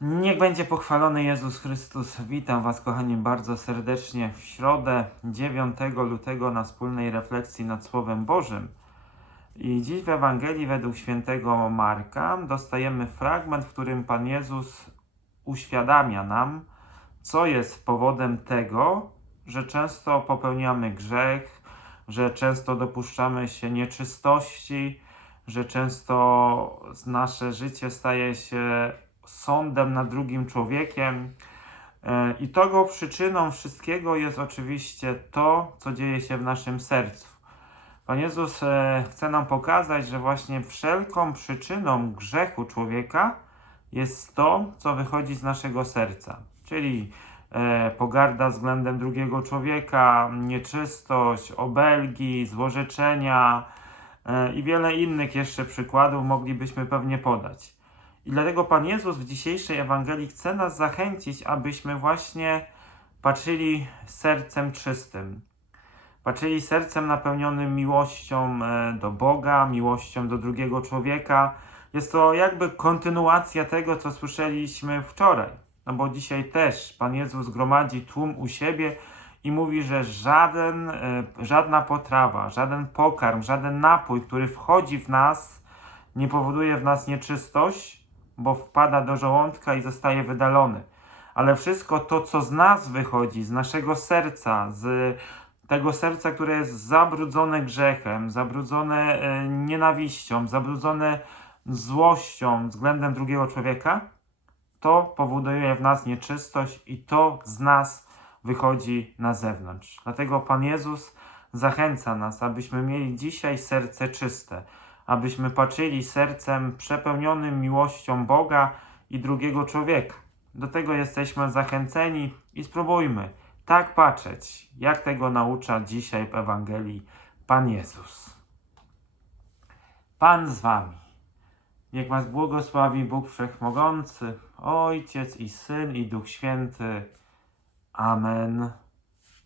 Niech będzie pochwalony Jezus Chrystus. Witam Was, kochani, bardzo serdecznie w środę 9 lutego na wspólnej refleksji nad Słowem Bożym. I dziś w Ewangelii według świętego Marka dostajemy fragment, w którym Pan Jezus uświadamia nam, co jest powodem tego, że często popełniamy grzech, że często dopuszczamy się nieczystości, że często nasze życie staje się sądem nad drugim człowiekiem. E, I tego przyczyną wszystkiego jest oczywiście to, co dzieje się w naszym sercu. Pan Jezus e, chce nam pokazać, że właśnie wszelką przyczyną grzechu człowieka jest to, co wychodzi z naszego serca, czyli e, pogarda względem drugiego człowieka, nieczystość, obelgi, złorzeczenia i wiele innych jeszcze przykładów moglibyśmy pewnie podać. I dlatego Pan Jezus w dzisiejszej Ewangelii chce nas zachęcić, abyśmy właśnie patrzyli sercem czystym. Patrzyli sercem napełnionym miłością e, do Boga, miłością do drugiego człowieka. Jest to jakby kontynuacja tego, co słyszeliśmy wczoraj. No bo dzisiaj też Pan Jezus gromadzi tłum u siebie i mówi, że żaden, e, żadna potrawa, żaden pokarm, żaden napój, który wchodzi w nas, nie powoduje w nas nieczystość, bo wpada do żołądka i zostaje wydalony. Ale wszystko to, co z nas wychodzi, z naszego serca, z tego serca, które jest zabrudzone grzechem, zabrudzone e, nienawiścią, zabrudzone złością względem drugiego człowieka, to powoduje w nas nieczystość i to z nas wychodzi na zewnątrz. Dlatego Pan Jezus zachęca nas, abyśmy mieli dzisiaj serce czyste, abyśmy patrzyli sercem przepełnionym miłością Boga i drugiego człowieka. Do tego jesteśmy zachęceni i spróbujmy tak patrzeć, jak tego naucza dzisiaj w Ewangelii Pan Jezus. Pan z Wami. Niech Was błogosławi Bóg Wszechmogący, Ojciec i Syn i Duch Święty. Amen.